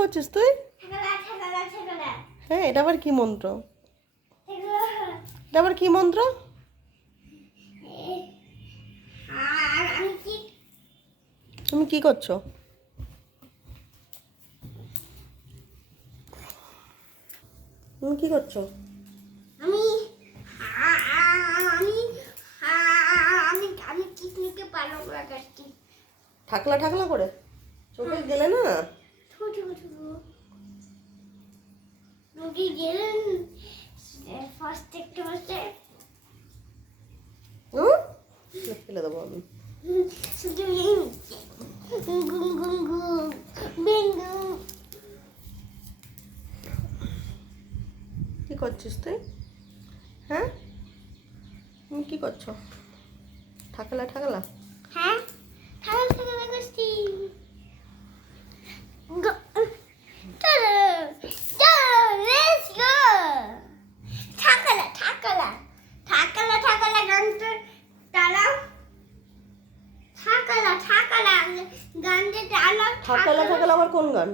করছিস তুই? হ্যাঁ, এটা আবার কি মন্ত্র? এটা আবার কি মন্ত্র? তুমি কি করছো? তুমি কি করছো? আমি আমি আমি আমি কিকনিকে পালক লাগাচ্ছি। ঠাকলা ঠাকলা করে চোখে গেলে না? ছোট ছোট রোগী গেলেন ফার্স্ট একটা হচ্ছে ফেলে দেবো আমি। শুধু গুম গুম গুম বিঙ্গু। কি করছিস তুই? হ্যাঁ, তুমি কি করছো? ঠাকলা ঠাকলা? হ্যাঁ ঠাকুর ঠাকুর লাগাচ্ছি। চলো চলো লেটস গো। ঠাকলা ঠাকলা ঠাকলা ঠাকলা গানটা চালাও। ঠাকলা ঠাকলা গানটা চালাও। ঠাকলা ঠাকলা আবার কোন গান?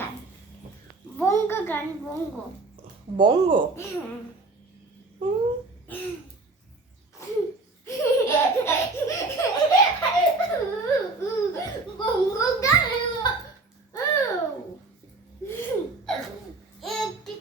গান বঙ্গ গান বঙ্গ। বঙ্গ? হ্যাঁ